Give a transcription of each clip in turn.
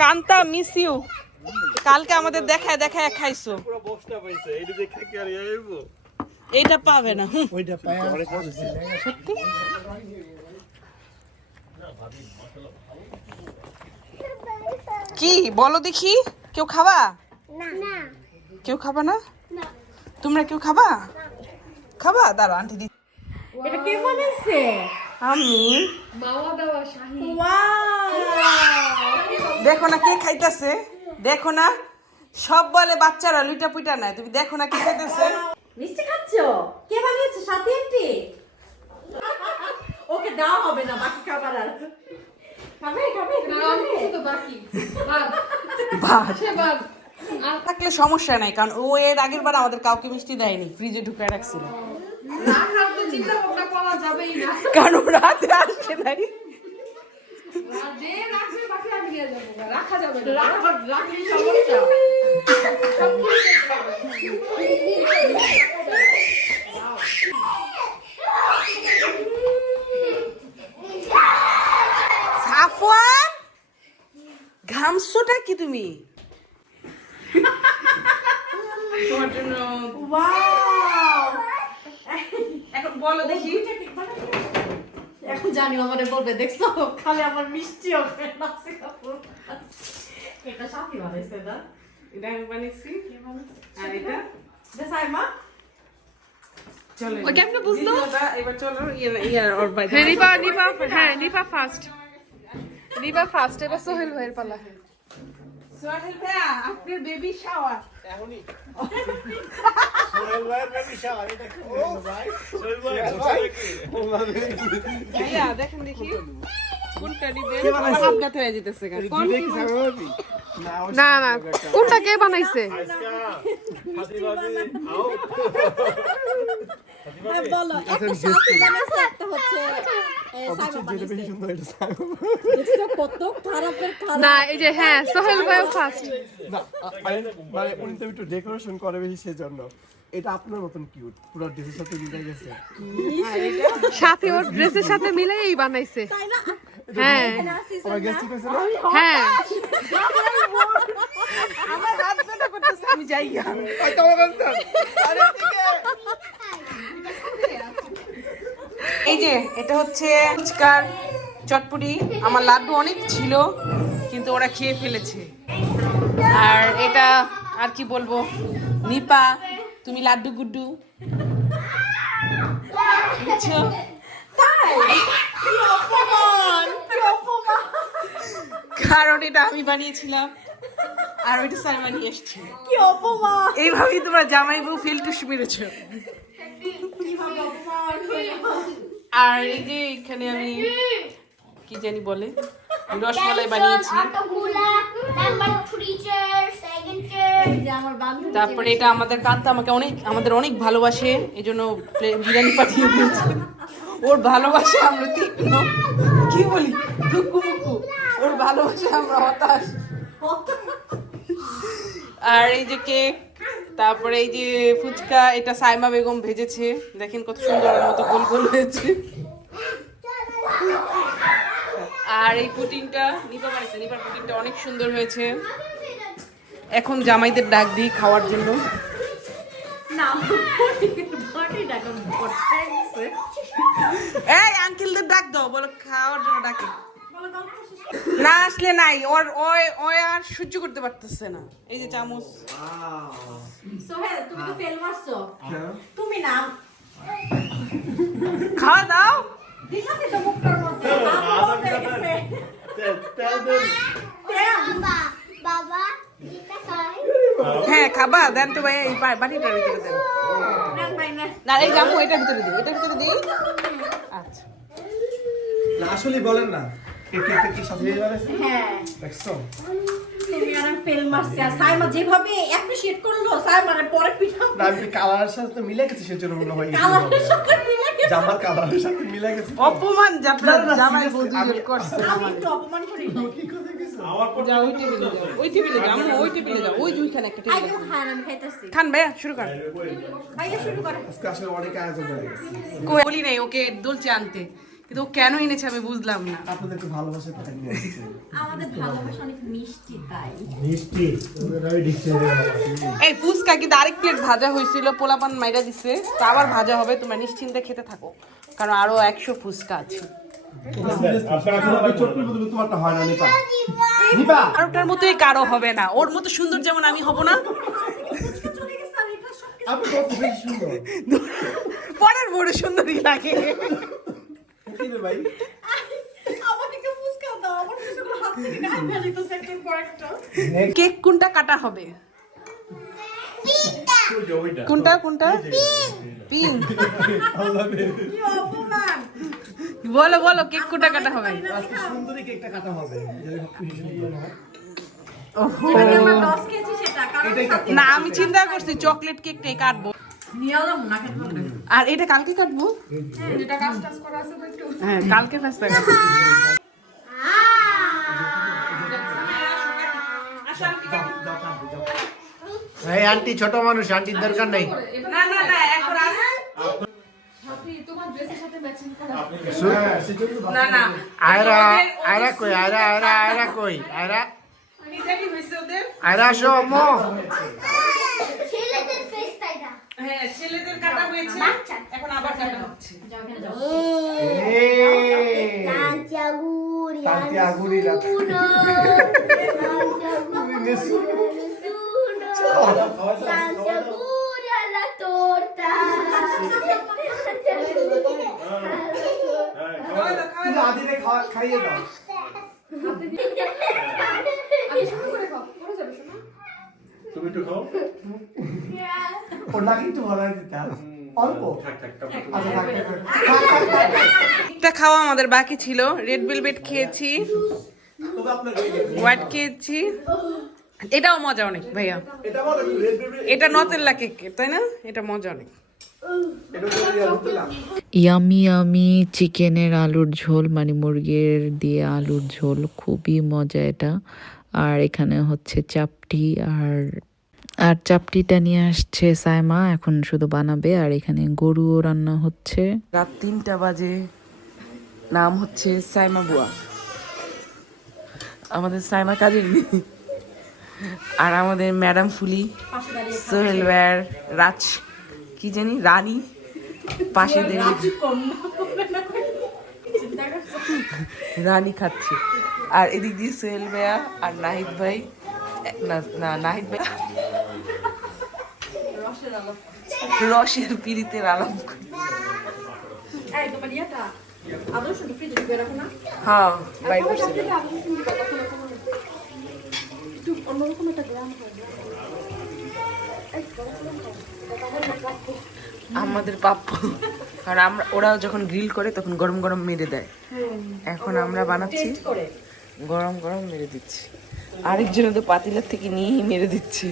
Kanta miss you. কালকে আমাদের দেখায় দেখায় খাইছো, এইটা পাবে না। সত্যি কি বলো দেখি, কেউ খাবা? কেউ খাবা না? তোমরা কেউ খাবা? খাবা? দাঁড়া আন্টি দি। এটা কে বানাইছে? আমি। মাওয়া দাওয়া শাহী। দেখো না কে খাইতেছে, দেখো না, সব বলে বাচ্চারা লুইটা পুইটা নাই, তুমি দেখো না কে খাইতেছে। মিষ্টি খাচ্ছো? কে বানিয়েছে? সাথী আন্টি। ওকে দাও হবে না বাকি খাবার আর। খাবে খাবে না তো বাকি। ভাত আর থাকলে সমস্যা নাই, কারণ ও এর আগের বার আমাদের কাউকে মিষ্টি দেয়নি, ফ্রিজে ঢুকায় রাখছিল। রাখার তো চিন্তা ভাবনা করা যাবেই না, কারণ রাতে আসে নাই। যে রাখবে বাকি আমি নিয়ে যাবো, রাখা যাবে না, রাখলে সমস্যা। সাফওয়ান, ঘামছোটা কি তুমি? তোমার জন্য এখন বলো দেখি। এখন জানি আমাদের বলবে দেখছো খালি আমার মিষ্টি হবে না। এটা সাথী বানাইছে না? এটা আমি বানিয়েছি। আর এটা সাইমা চলো, ও কেমনে বুঝলো? এবার চলো ইয়ার ওর বাইরে। হ্যাঁ নিপা ফার্স্ট। নিপা ফার্স্ট, এবার সোহেল ভাইয়ের পালা। সোহেল ভাইয়া, আপনার বেবি শাওয়ার এখনই সোহেল ভাইয়ের বেবি শাওয়ার। এটা কি ভাই? সোহেল ভাই ভাইয়া দেখেন দেখি কোনটা নিবে। আমার হাত ব্যথা হয়ে যেতেছে কেন? না না, কোনটা কে বানাইছে? বলো, একটা সাথী বানাইছে, একটা হচ্ছে সাইমা বানাইছে। কত খারাপের খারাপ। না এই যে হ্যাঁ সোহেল ভাই ফার্স্ট। না মানে উনি তো একটু ডেকোরেশন করে বেশি সেজন্য। এটা আপনার মতন কিউট, পুরো ড্রেসের সাথে মিলে গেছে। সাথে ওর ড্রেসের সাথে মিলেই বানাইছে। হ্যাঁ আমার গেস্ট কইছে না? হ্যাঁ আমার হাত ব্যথা করতেছে, আমি যাই গা। ওই তো আমার কাছে আরে ঠিক এই যে এটা হচ্ছে ফুচকার চটপটি। আমার লাড্ডু অনেক ছিল কিন্তু ওরা খেয়ে ফেলেছে। আর এটা আর কি বলবো, নিপা তুমি লাড্ডু গুড্ডু বুঝছো? কারণ এটা আমি বানিয়েছিলাম আর ওইটা সাইমা নিয়ে এসছে। কি অপমান! এইভাবেই তোমরা জামাই বউ ফেলটুস মেরেছো। আর এই যে এখানে আমি কি জানি বলে রসমালাই বানিয়েছি। তারপরে এটা আমাদের কান্তা আমাদের অনেক ভালোবাসে, এই জন্য বিরিয়ানি পাঠিয়ে দিয়েছে। ওর ভালোবাসে আমরা তীক্ষ্ণ, কি বলি দুঃখু মুখু, ওর ভালোবাসে আমরা হতাশ। আর এই যে কেক, তারপরে এই যে ফুচকা, এটা সাইমা বেগম ভেজেছে, দেখেন কত সুন্দর মতো গোল গোল হয়েছে। আর এই পুডিংটা নিপা বানিয়েছে, নিপার পুডিংটা অনেক সুন্দর হয়েছে। এখন জামাইদের ডাক দিই খাওয়ার জন্য। এই আঙ্কেলদের ডাক দাও, বলো খাওয়ার জন্য ডাকে। না আসলে নাই, ওর ওই আর সহ্য করতে পারতেছে না। এই যে চামচ। সোহেল তুমি তো ফেল মারছো। তুমি না খাওয়া দাও। দিছাতে তো মুখটার মধ্যে বাবা এটা খাই। হ্যাঁ খাবা, দেন তো ভাই, এই বাটিটার ভিতরে দেন। না এই জামু এটার ভিতরে দিই, এটার ভিতরে দিই। আচ্ছা না আসলে বলেন না কেকটা কি সাথে বানাইছে? হ্যাঁ দেখছো তুমি আর ফেল মারছে। আর সাইমা যেভাবে অ্যাপ্রিশিয়েট করলো, সাইমারে পরে পিঠা না আমি কালারের সাথে মিলে গেছে সেজন্য মনে হয় কালারের সাথে মিলে গেছে। জামার কালারের সাথে মিলে গেছে। অপমান জাপলা না, না, জামাই seriously, বৌদি আমি- করছে। আমি একটু অপমান করি না। কি কথা কিছু যাও ওই টেবিলে যাও, ওই টেবিলে যাও, আম্মু ওই টেবিলে যাও, ওই দুইখানে একটা টেবিল আইও খান, আমি খাইতেছি। খান ভাইয়া, শুরু কর। ভাইয়া শুরু করো। আজকে আসলে অনেক আয়োজন হয়ে গেছে। বলি নাই ওকে দোলচে আনতে, কিন্তু ও কেন এনেছে আমি বুঝলাম না। আপনাদের একটু ভালোবাসা তাই নিয়ে আসছে। আমাদের ভালোবাসা অনেক মিষ্টি তাই। মিষ্টি ওই ডিকশনারি এই ফুচকা কিন্তু আরেক প্লেট ভাজা হয়েছিল, পোলাপান মাইরা দিছে, তো আবার ভাজা হবে, তোমরা নিশ্চিন্তে খেতে থাকো, কারণ আরো 100 ফুচকা আছে। তোমারটা হয় না নিপা নিপা আর ওটার মতোই কারো হবে না, ওর মতো সুন্দর যেমন আমি হব না। আপনি কত বেশি সুন্দর পরের বড় সুন্দরই লাগে। কি রে ভাই আমাকে একটু ফুসকা দাও, আমার ফুসকাগুলো হাত থেকে গায়ে ফেলে দিতেছে একটার পর একটা। কেক কোনটা কাটা হবে? কোনটা কোনটা? পিঙ্ক। কি অপমান। বলো বলো কেক কোনটা কাটা হবে? আজকে সুন্দরী কেকটা কাটা হবে ওহো। যেটাকে আমরা দশ খেয়েছি সেটা, কারণ না আমি চিন্তা করছি চকলেট কেকটাই কাটবো। নিয়ে এলাম না খেতে পারবে। আর এটা কালকে কাটবো। যেটা কাজ টাজ করা আছে তো একটু। হ্যাঁ কালকে ফাস্টা কাটবো। এই আন্টি ছোট মানুষ, আন্টির দরকার নাই। না না না এখন না না আয়রা আয়রা কই, আয়রা আয়রা আয়রা কই, আয়রা নিজেরই হয়েছে ওদের। আয়রা আসো আম্মু। ছেলেদের ফেস তাই না হ্যাঁ ছেলেদের কাটা হয়েছে, এখন আবার কাটা হচ্ছে। Tantiaguri, Tantiaguri la- Tantiaguri alla torta. তুমি আদিরে খাইয়ে দাও তুমি একটু খাও। ওর নাকি একটু বানাই দিতাম অল্প আচ্ছা থাক একটা খাওয়া আমাদের বাকি ছিল, রেড ভেলভেট খেয়েছি, তবে আপনার হোয়াইট খেয়েছি, এটাও মজা অনেক ভাইয়া। এটা বলো রেড বেবি এটা নতেল্লা কেক তাই না? এটা মজা অনেক। এটা তো হতলাম ইয়ামি ইয়ামি চিকেনের আলুর ঝোল, মানে মুরগির দিয়ে আলুর ঝোল, খুবই মজা এটা। আর এখানে হচ্ছে চাপটি, আর চাপটিটা নিয়ে আসছে সাইমা, এখন শুধু বানাবে। আর এখানে গরুও রান্না হচ্ছে। রাত 3টা বাজে, নাম হচ্ছে সাইমা বুয়া, আমাদের সাইমা কাজের মেয়ে। আর আমাদের ম্যাডাম ফুলি, সোহেল ভাইয়ার রাজ কি জানি রানী পাশে দাঁড়িয়ে রানী খাচ্ছে। আর এদিক দিয়ে সোহেল ভাইয়া আর নাহিদ ভাই, না না নাহিদ ভাই রসের পিড়িতের আলাপ করে। এই তোমার ইয়েটা আদর্শ ফ্রিজে ঢুকে রাখো না। হ্যাঁ বাইর করছি। একটু অন্যরকম একটা গ্রাম হবে। আমাদের প্রাপ্য। আর আমরা ওরাও যখন গ্রিল করে তখন গরম গরম মেরে দেয়, এখন আমরা বানাচ্ছি গরম গরম মেরে দিচ্ছি, আরেকজন তো পাতিলার থেকে নিয়েই মেরে দিচ্ছি।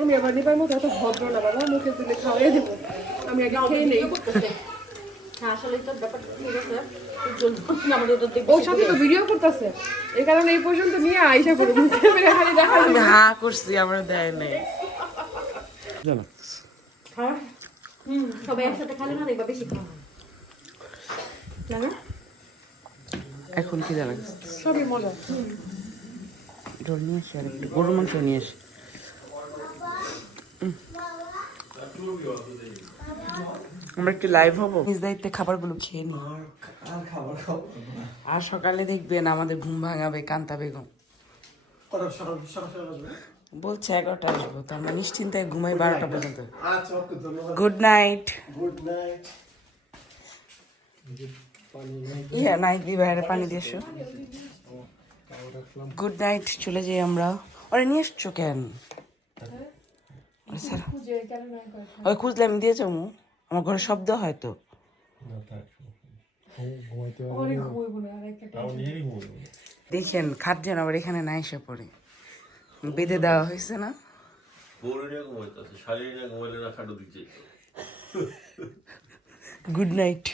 আমি আবার নিবার মতো এত ভদ্র না বাবা, মুখে তুলে খাওয়াই দেবো, আমি আগে খেয়ে নেই। হ্যাঁ আসলে তো ব্যাপারটা ঠিক আছে, ওর সাথে তো ভিডিও করতেছে, এই কারণে এই পর্যন্ত নিয়ে আইসা করবো, মুখে মেরে খালি দেখা আমি হা করছি, আমরা দেয় নাই। সবাই একসাথে খালে না দেখবা বেশি খাওয়া না। এখন কি জানা সবই মজা। ঢোল নিয়ে আসি, আর একটু গরুর মাংস নিয়ে আসি। আমরা একটু লাইভ হবো, নিজ দায়িত্বে খাবারগুলো খেয়ে নিই। আর খাবার খাও আর সকালে দেখবেন আমাদের ঘুম ভাঙাবে কান্তা বেগম, কত সকাল সকাল আসবে বলছে 11টা আসবো, তো আমরা নিশ্চিন্তায় ঘুমাই 12টা পর্যন্ত। আচ্ছা ওকে ধন্যবাদ গুড নাইট। গুড নাইট ইয়া নাইট দি বাইরে পানি দিয়ে এসো। গুড নাইট, চলে যাই আমরা। ওরা নিয়ে এসছো কেন? ওই খুঁজলে আমি দিয়ে যাবো, আমার ঘরে শব্দ হয় তো। দেখেন খাট যেন আবার এখানে না এসে পড়ে, বেঁধে দেওয়া হয়েছে না। Good night.